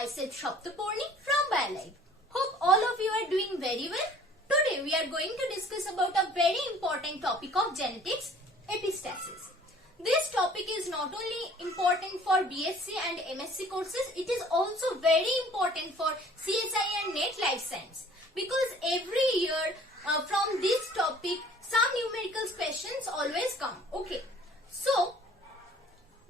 myself Saptaparni from BioLive. Hope all of you are doing very well. Today we are going to discuss about a very important topic of genetics, epistasis. This topic is not only important for BSc and MSc courses, it is also very important for CSIR-NET Lifesciences because every year from this topic some numerical questions always come. Okay, so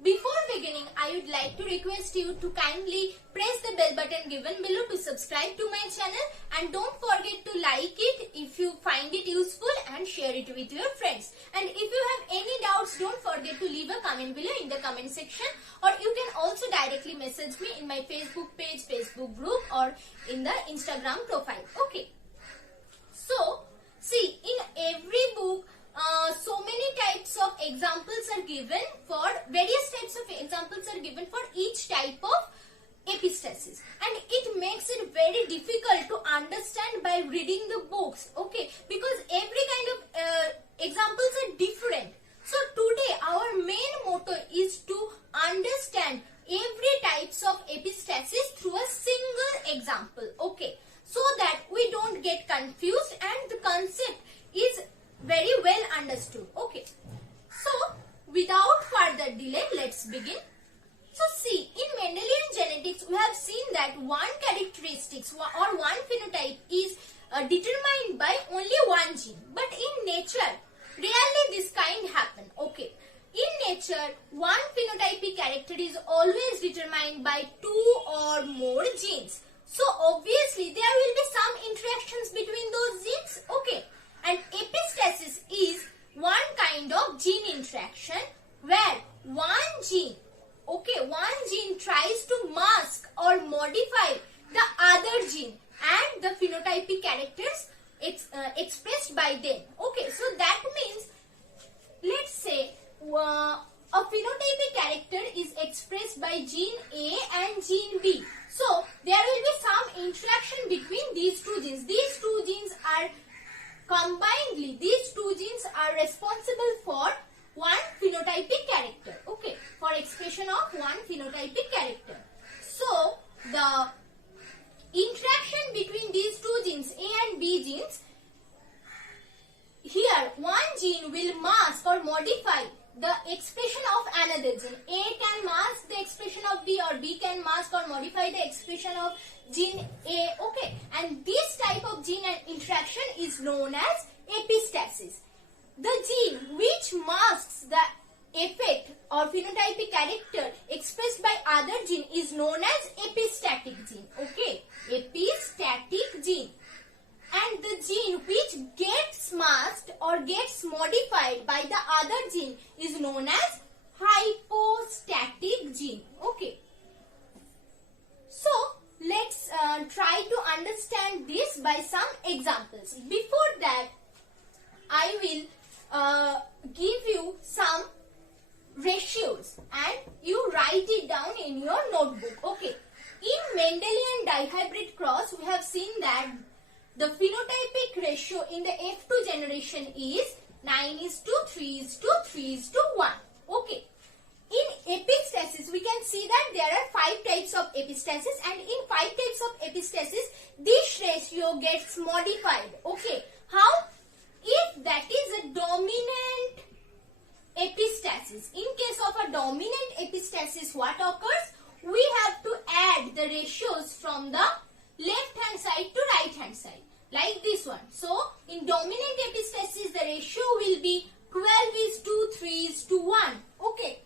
before beginning, I would like to request you to kindly press the bell button given below to subscribe to my channel, and don't forget to like it if you find it useful and share it with your friends. And if you have any doubts, don't forget to leave a comment below in the comment section, or you can also directly message me in my Facebook page, Facebook group, or in the Instagram profile. Okay. So, see, in every book, so many types of examples are given for various types of examples are given for each type of epistasis, and it makes it very difficult to understand by reading the books. Okay, because every kind of examples are different. So today our main motto is to understand every types of epistasis through a single example. Okay, so that we don't get confused and the concept is very well understood. Okay, so without further delay, let's begin. So see, in Mendelian genetics we have seen that one characteristics or one phenotype is determined by only one gene, but in nature rarely this kind happen. Okay, in nature one phenotypic character is always determined by two or more genes. So obviously there will be some interactions between those genes. Okay, and epistasis is one kind of gene interaction where one gene tries to mask or modify the other gene and the phenotypic characters expressed by them. Okay, so that means, let's say a phenotypic character is expressed by gene A and gene B. So there will be some interaction between these two genes. These two genes are combinedly, these two genes are responsible for one phenotypic character. Okay, for expression of one phenotypic character. So the interaction between these two genes, A and B genes, here one gene will mask or modify the expression of another gene. A can mask the expression of B, or B can mask or modify the expression of gene A. Okay, and this type of gene interaction is known as epistasis. The gene which masks the effect or phenotypic character expressed by other gene is known as epistatic gene. Okay, epistatic gene. And the gene which gets masked or gets modified by the other gene is known as hypostatic gene. Okay. So let's try to understand this by some examples. Before that, I will give you some ratios and you write it down in your notebook. Okay. In Mendelian dihybrid cross, we have seen that the phenotypic ratio in the F2 generation is 9:3:3:1. Okay. In epistasis, we can see that there are 5 types of epistasis, and in 5 types of epistasis, this ratio gets modified. Okay. How? If that is a dominant epistasis. In case of a dominant epistasis, what occurs? We have to add the ratios from the left hand side to right hand side, like this one. So in dominant epistasis the ratio will be 12:3:1. Okay.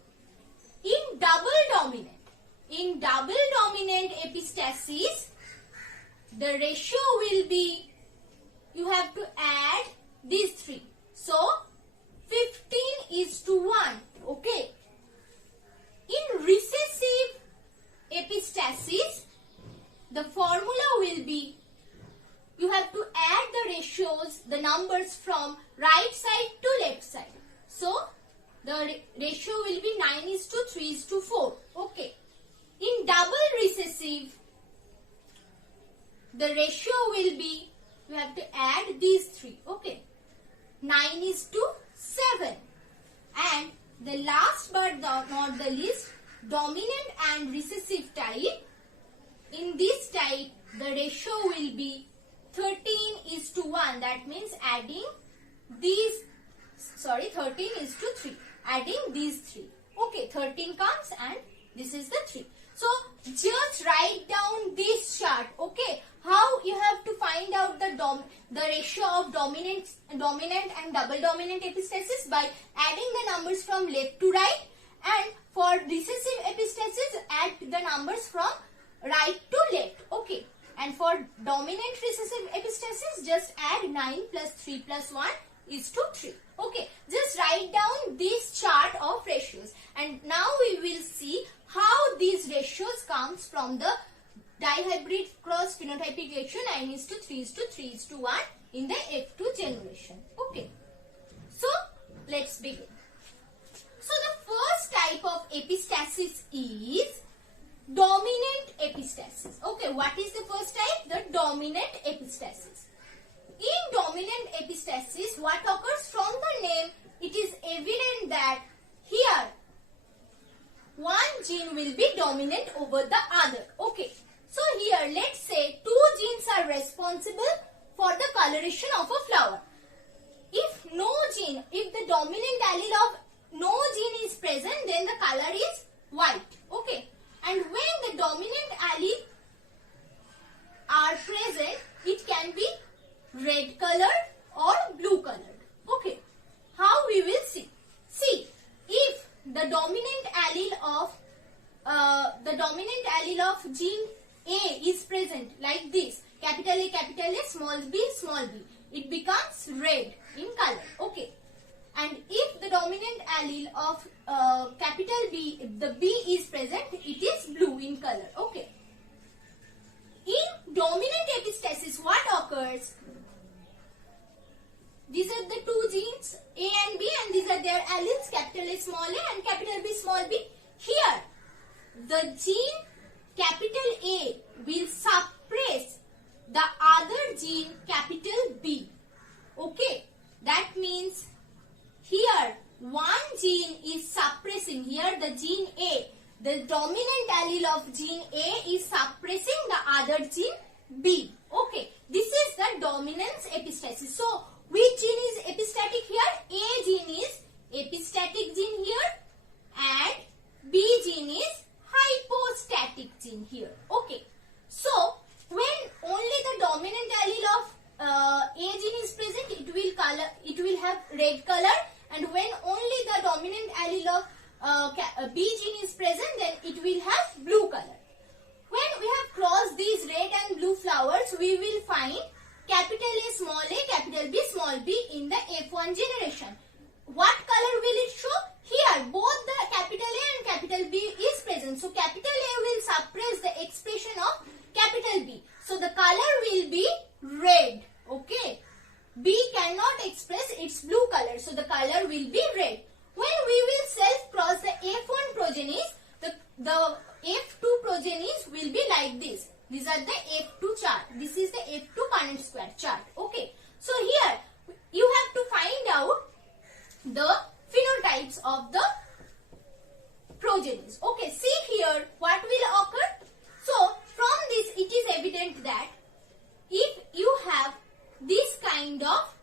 In double dominant epistasis the ratio will be, you have to add these 3. So 15:1. Okay. In recessive epistasis the formula will be, you have to add the ratios, the numbers from right side to left side. So the ratio will be 9:3:4. Okay. In double recessive, the ratio will be, you have to add these 3. Okay. 9:7. And the last but not the least, dominant and recessive type, in in this type, the ratio will be 13:1. That means adding these, 13:3. Adding these 3. Okay, 13 comes and this is the 3. So just write down this chart. Okay, how you have to find out the ratio of dominant and double dominant epistasis by adding the numbers from left to right, and for recessive epistasis add the numbers from right to left. Okay, and for dominant recessive epistasis just add 9 plus 3 plus 1 is to 3. Okay, just write down this chart of ratios, and now we will see how these ratios comes from the dihybrid cross phenotypic ratio 9:3:3:1 in the F2 generation. Okay, so let's begin. So the first type of epistasis is dominant epistasis. Okay, what is the first type? The dominant epistasis. In dominant epistasis, what occurs from the name, it is evident that here one gene will be dominant over the other. Okay, so here let's say two genes are responsible for the coloration of a flower. If the dominant allele of no gene is present, then the color is white. Okay, and when the dominant allele are present, it can be red colored or blue colored. Okay, how we will see? See, if the dominant allele of gene A is present like this, capital A, small b, it becomes red in color. Okay, and if the dominant allele of capital B, the B is present, it is blue in color. Okay, in dominant epistasis, what occurs? These are the two genes A and B, and these are their alleles, capital A small a and capital B small b. Here, the gene capital A will suppress the other gene capital B. Okay, that means here one gene is suppressing, here the gene A, the dominant allele of gene A is suppressing the other gene B. Okay, this is the dominance epistasis. So, which gene is epistatic here? A gene is epistatic gene here and B gene is hypostatic gene here. Okay, so when only the dominant allele of A gene is present, it will have red color, and when only the dominant allele of B gene is present, then it will have blue color. When we have crossed these red and blue flowers, we will find capital A small a, capital B small b in the F1 generation. What color will it show? Here both the capital A and capital B is present. So capital A will suppress the expression of capital B. So the color will be red. Okay. B cannot express its blue color. So the color will be red. When we will self-cross the F1 progenies, the F2 progenies will be like this. These are the F2 chart. This is the F2 Punnett square chart. Okay. So here you have to find out the phenotypes of the progenies. Okay. See here what will occur. So from this it is evident that if you have this kind of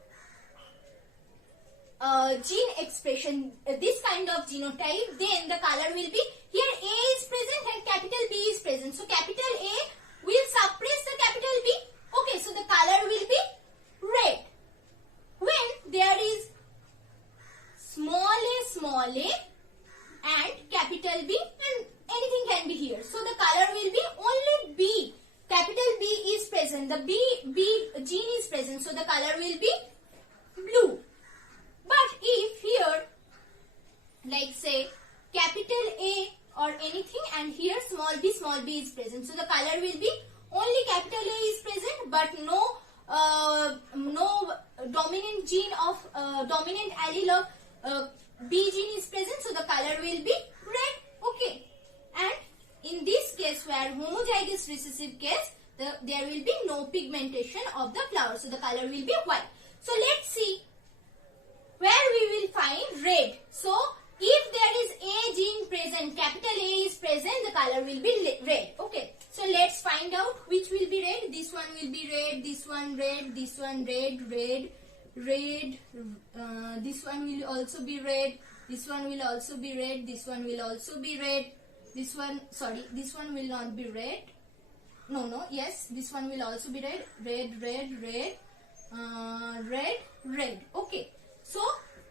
gene expression, this kind of genotype, then the color will be, here A is present and capital B is present. So capital A will suppress the capital B. Okay, so the color will be red. When there is small a and capital B, and anything can be here. So the color will be only B. Capital B is present. The B gene is present. So the color will be blue. But if here, like say capital A or anything, and here small b is present, so the color will be only capital A is present, but no dominant gene of dominant allele of B gene is present, so the color will be red. Okay, and in this case where homozygous recessive case, there will be no pigmentation of the flower, so the color will be white. So let's see where we will find red. So if there is A gene present, capital A is present, the color will be red. Okay, so let's find out. one will be red, this one red, this one red, red, red, this one will also be red, this one will also be red, this one will also be red, this one, sorry, this one will not be red, yes, this one will also be red, red, red, red, red, red. Okay, so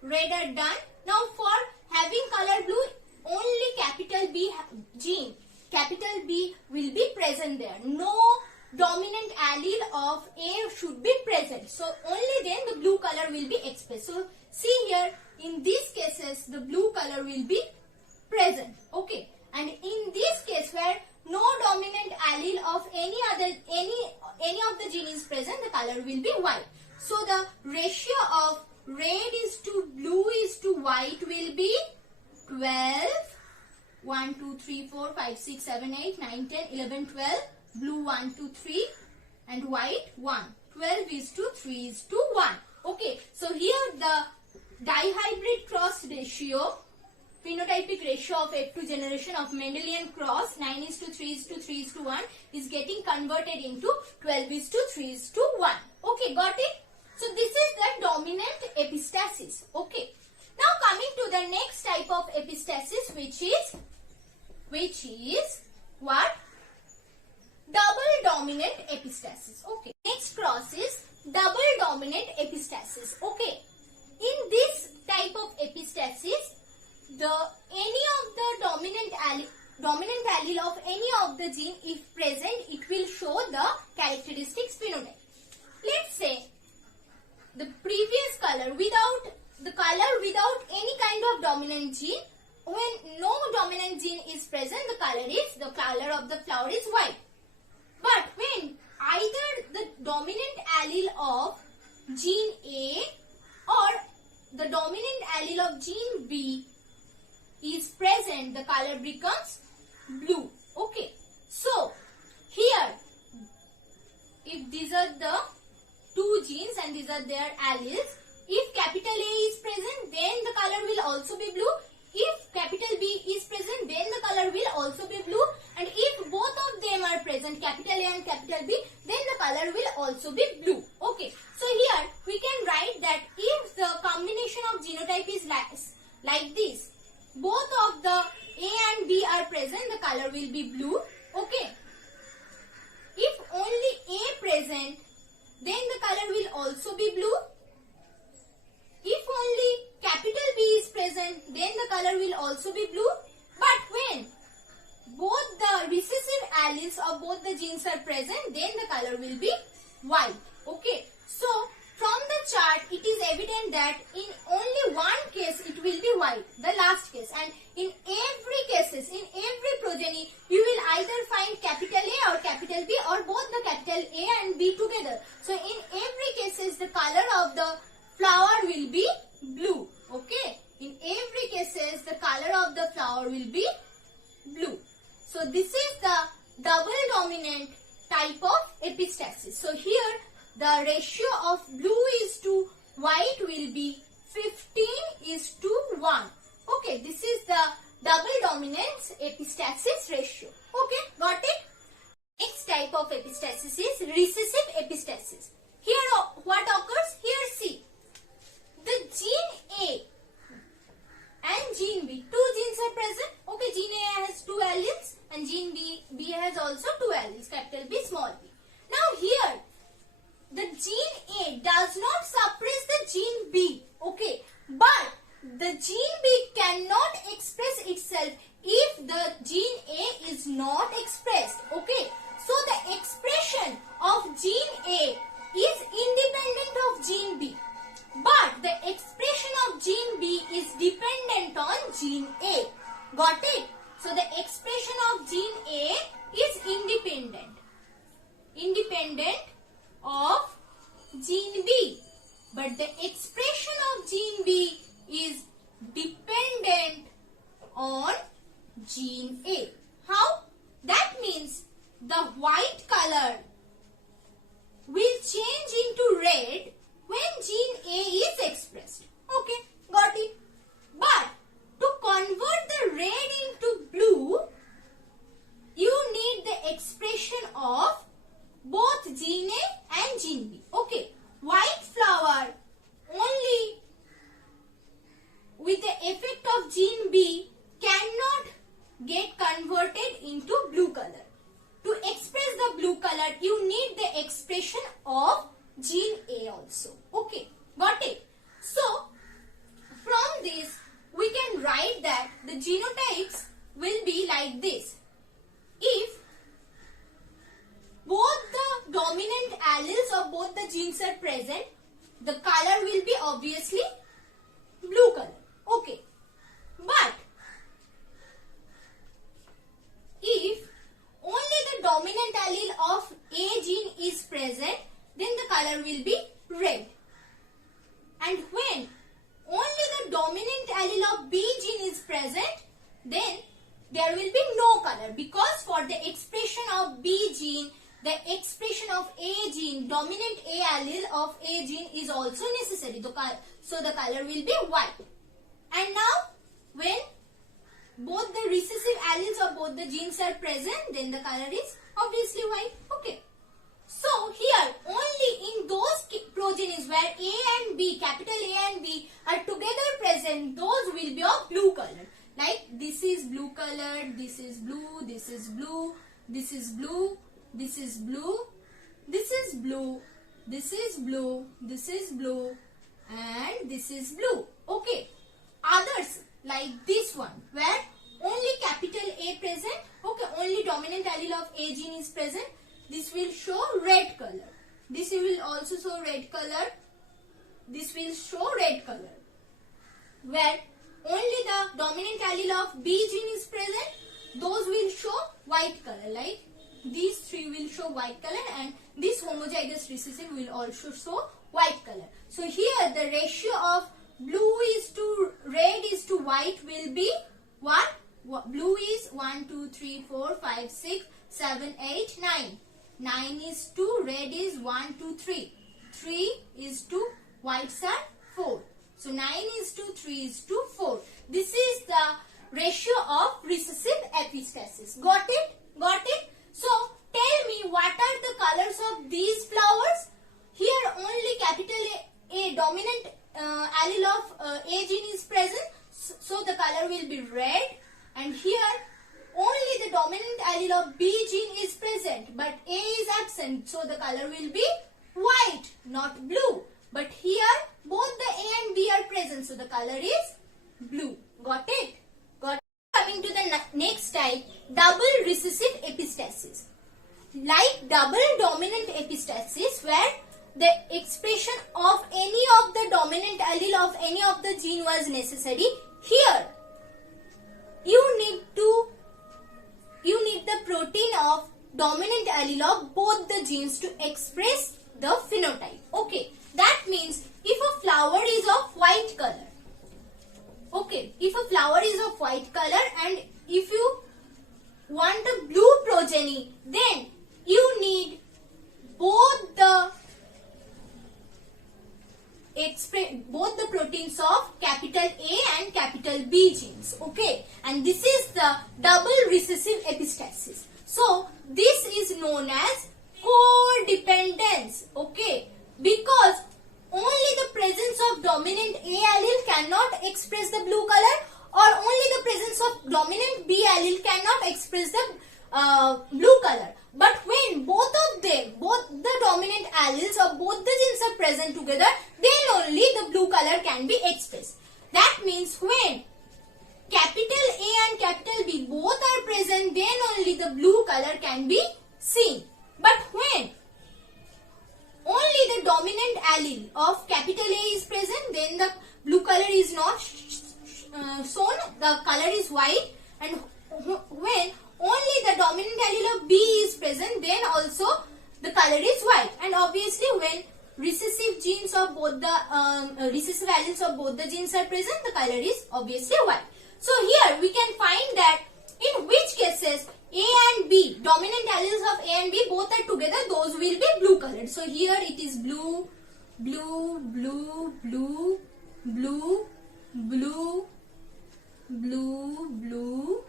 red are done. Now for having color blue, only capital B gene, capital B will be present there. No dominant allele of A should be present. So only then the blue color will be expressed. So see here, in these cases the blue color will be present. Okay, and in this case where no dominant allele of any of the gene is present, the color will be white. So the ratio of red is to blue is to white will be 12, 1, 2, 3, 4, 5, 6, 7, 8, 9, 10, 11, 12, blue 1, 2, 3 and white 1. 12 is to 3 is to 1. Okay, so here the dihybrid cross ratio, phenotypic ratio of F2 generation of Mendelian cross 9 is to 3 is to 3 is to 1 is getting converted into 12 is to 3 is to 1. Okay, got it? So this is the dominant epistasis. Okay. Now coming to the next type of epistasis, which is what? Double dominant epistasis. Okay. Next cross is double dominant epistasis. Okay. In this type of epistasis, any of the dominant allele of any of the gene, if present, it will show the characteristics phenotype. Let's say the previous color without any kind of dominant gene, when no dominant gene is present, the color of the flower is white. But when either the dominant allele of gene A or the dominant allele of gene B is present, the color becomes blue. Okay. So here, if these are the two genes and these are their alleles, if capital A is present, then the color will also be blue. If capital B is present, then the color will also be blue. And if both of them are present, capital A and capital B, then the color will also be blue. Okay. So here we can write that if the combination of genotype is like this, both of the A and B are present, the color will be blue. Okay. If only A present, then the color will also be blue. If only capital B is present, then the color will also be blue. But when both the recessive alleles of both the genes are present, then the color will be white. Okay. So from the chart, it is evident that in only one case it will be white, the last case. And in every cases, in every progeny, you will either find capital A or capital B or both the capital A and B together. So in every cases, the color of the flower will be blue. Okay. In every cases, the color of the flower will be blue. So this is the double dominant type of epistasis. So here the ratio of blue is to white will be 15 is to 1. Okay, this is the double dominance epistasis ratio. Okay, got it? Next type of epistasis is recessive epistasis. Here what occurs? Here see, the gene A and gene B, two genes are present. Okay, gene A has two alleles and gene B has also two alleles, capital B, small b. Now here, the gene A does not suppress the gene B. Okay, but the gene B cannot express itself if the gene A is not expressed. Okay, so the expression of gene A is independent of gene B, but the expression of gene B is dependent on gene A. Got it? So the expression of gene A is independent of gene B, but the expression of gene B is dependent on gene A. How? That means the white color will change into red when gene A is expressed. Okay, got it? But to convert the red into blue, you need the expression of both gene genes are present, the color will be obviously blue color. Okay. But if only the dominant allele of A gene is present, then the color will be red. And when only the dominant allele of B gene is present, then there will be no color, because for the expression of B gene, the expression of A gene, dominant A allele of A gene is also necessary. So the color will be white. And now when both the recessive alleles of both the genes are present, then the color is obviously white. Okay. So here only in those progenies where A and B, capital A and B are together present, those will be of blue color. Like this is blue color, this is blue, this is blue, this is blue, this is blue, this is blue, this is blue, this is blue, and this is blue. Okay. Others like this one where only capital A present, okay, only dominant allele of A gene is present, this will show red color. This will also show red color. This will show red color. Where only the dominant allele of B gene is present, those will show white color. Like these three will show white color, and this homozygous recessive will also show white color. So here the ratio of blue is to red is to white will be what? Blue is 1, 2, 3, 4, 5, 6, 7, 8, 9. 9 is to red is 1, 2, 3. 3 is to whites are 4. So 9 is to 3 is to 4. This is the ratio of recessive epistasis. Got it? Got it? So tell me, what are the colors of these flowers? Here only capital A dominant allele of A gene is present. So the color will be red. And here only the dominant allele of B gene is present, but A is absent, so the color will be white, not blue. But here both the A and B are present, so the color is blue. Got it? Got it? Coming to the next type, double recessive epistasis. Like double dominant epistasis, where the expression of any of the dominant allele of any of the gene was necessary, here you need the protein of dominant allele of both the genes to express the phenotype. Okay, that means if a flower is of white color, okay, if a flower is of white color and if you want a blue progeny, then you need both the proteins of capital A and capital B genes. Okay, and this is the double recessive epistasis. So this is known as codependence. Okay, because only the presence of dominant A allele cannot express the blue color, or only the presence of dominant B allele cannot express the blue color. But when both of them, both the dominant alleles of both the genes are present together, then only the blue color can be expressed. That means when capital A and capital B both are present, then only the blue color can be seen. But when only the dominant allele of capital A is present, then the blue color is not shown, the color is white. And when only the dominant allele of B is present, then also the color is white. And obviously when recessive genes of both the recessive alleles of both the genes are present, the color is obviously white. So here we can find that in which cases A and B, dominant alleles of A and B both are together, those will be blue colored. So here it is blue, blue, blue, blue, blue, blue, blue, blue,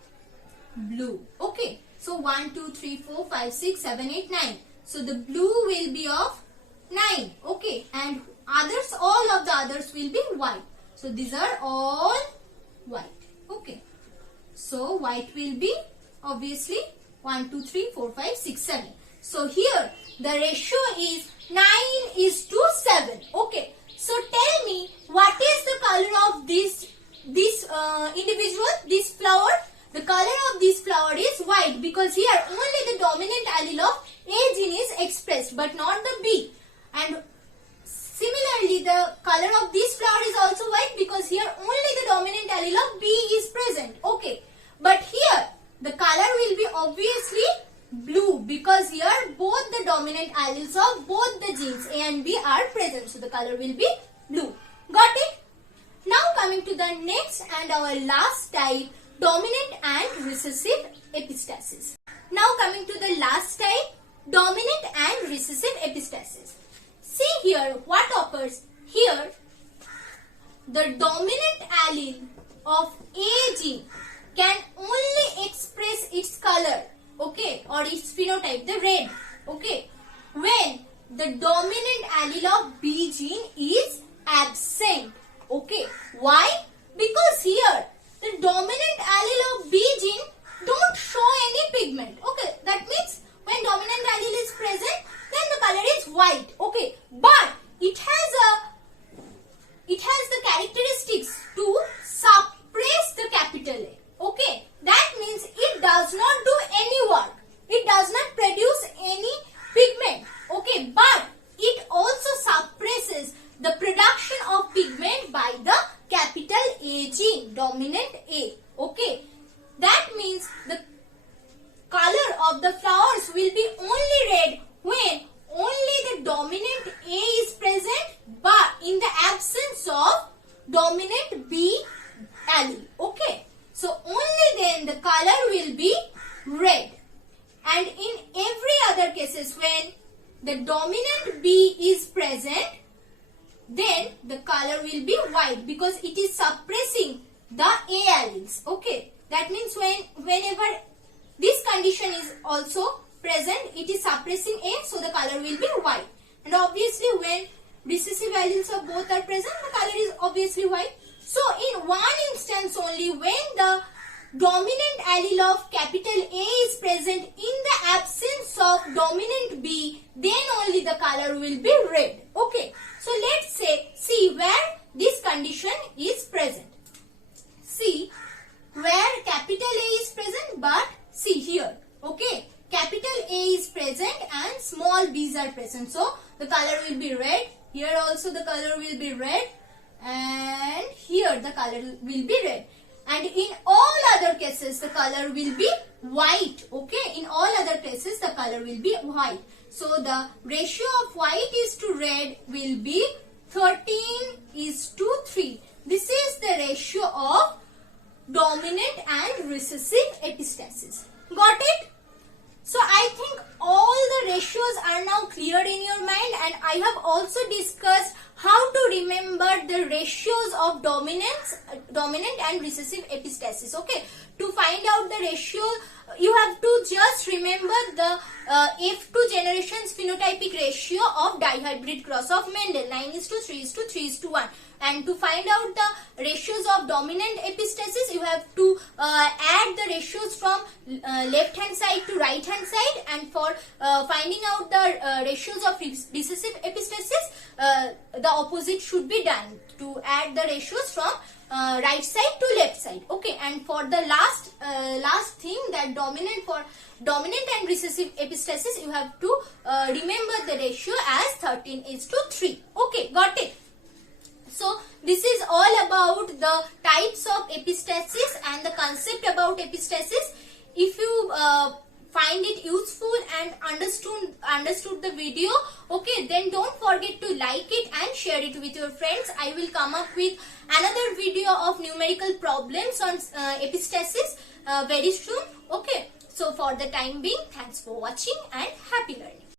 blue. Okay, so 1, 2, 3, 4, 5, 6, 7, 8, 9. So the blue will be of 9. Okay, and others, all of the others will be white. So these are all white. Okay, so white will be obviously 1, 2, 3, 4, 5, 6, 7. So here the ratio is 9 is to 7. Okay, so tell me what is the color of this individual, this flower? The color of this flower is white, because here only the dominant allele of A gene is expressed but not the B. And Similarly, the color of this flower is also white because here only the dominant allele of B is present. Okay. But here the color will be obviously blue because here both the dominant alleles of both the genes A and B are present. So the color will be blue. Got it? Now coming to the next and our last type, dominant and recessive epistasis. Now coming to the last type, dominant and recessive epistasis. See here what occurs. Here the dominant allele of A gene can only express its color, okay, or its phenotype, the red, okay, when the dominant allele of B gene is absent, okay. Why? Because here the dominant allele of B gene don't show any pigment, okay. That means when dominant allele is present, then the color is white, okay. But it has the characteristics to suppress the capital A. Okay, that means it does not do any work. It does not produce any pigment. Okay, but it also suppresses the production of pigment by the capital A gene, dominant A. Okay, that means the color of the flowers will be only red when only the dominant A is present, but in the absence of dominant B allele. Okay. So only then the color will be red. And in every other cases when the dominant B is present, then the color will be white because it is suppressing the A alleles. Okay. That means whenever this condition is also present, it is suppressing A, so the color will be white. And obviously when recessive alleles of both are present, the color is obviously white. So in one instance only, when the dominant allele of capital A is present in the absence of dominant B, then only the color will be red. Okay. So let's see where this condition is present. See where capital A is present, but see here. Okay. Capital A is present and small b's are present. So the color will be red. Here also the color will be red. And here the color will be red. And in all other cases the color will be white. Okay, in all other cases the color will be white. So the ratio of white is to red will be 13:3. This is the ratio of dominant and recessive epistasis. Got it? So I think all the ratios are now clear in your mind, and I have also discussed how to remember the ratios of dominant and recessive epistasis. Okay, to find out the ratio, you have to just remember the F2 generations phenotypic ratio of dihybrid cross of Mendel, 9:3:3:1. And to find out the ratios of dominant epistasis, you have to add the ratios from left hand side to right hand side. And for finding out the ratios of recessive epistasis, the opposite should be done, to add the ratios from right side to left side. Okay, and for the last thing, that dominant and recessive epistasis, you have to remember the ratio as 13:3. Okay, got it? So this is all about the types of epistasis and the concept about epistasis. If you find it useful and understood the video, okay, then don't forget to like it and share it with your friends. I will come up with another video of numerical problems on epistasis very soon. Okay, so for the time being, thanks for watching and happy learning.